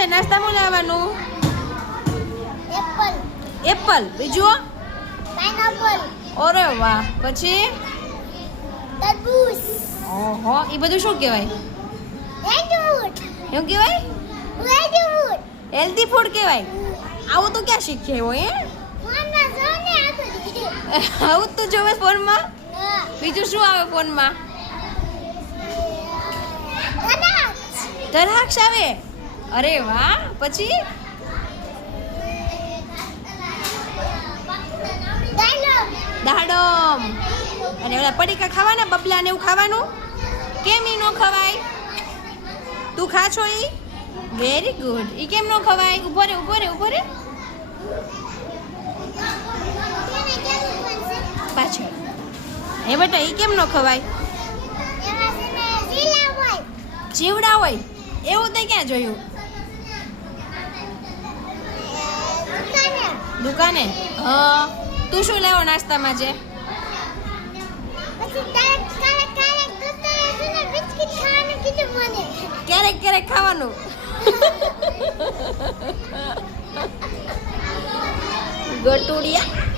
થાય નાસ્તામાં લાવવાનું એપલ એપલ બીજું પાઇનએપલ અરે વાહ પછી તરબૂચ ઓહો એ બધું શું કહેવાય રેડ્યુટ એવું કહેવાય રેડ્યુટ હેલ્ધી ફૂડ કહેવાય આવું તો ક્યાં શીખ્યા હોય હે માના જોને આખું આવું જ તું જોવે ફોનમાં હા બીજું શું આવે ફોનમાં અનાજ દ્રાક્ષ આવે અરે વાહ પછી દાડમ દાડમ અને ઓલા પડીકા ખાવાના બબલા ને એવું ખાવાનું કેમ ઈ નો ખવાય તું ખા છો ઈ વેરી ગુડ ઈ કેમ નો ખવાય ઉભો રે ઉભો રે ઉભો રે તેને કેવું બનશે પાછળ હે બેટા ઈ કેમ નો ખવાય એમાં છે ને જીલા હોય જીવડા હોય એવું તે ક્યાં જોયું દુકાને દુકાને હા તું શું લેવો નાસ્તામાં છે પછી કારેક દોસ્તોએ છે ને બિસ્કિટ ખાવાનું કીધું મને ક્યારેક ક્યારેક ખાવાનું ગટુડિયા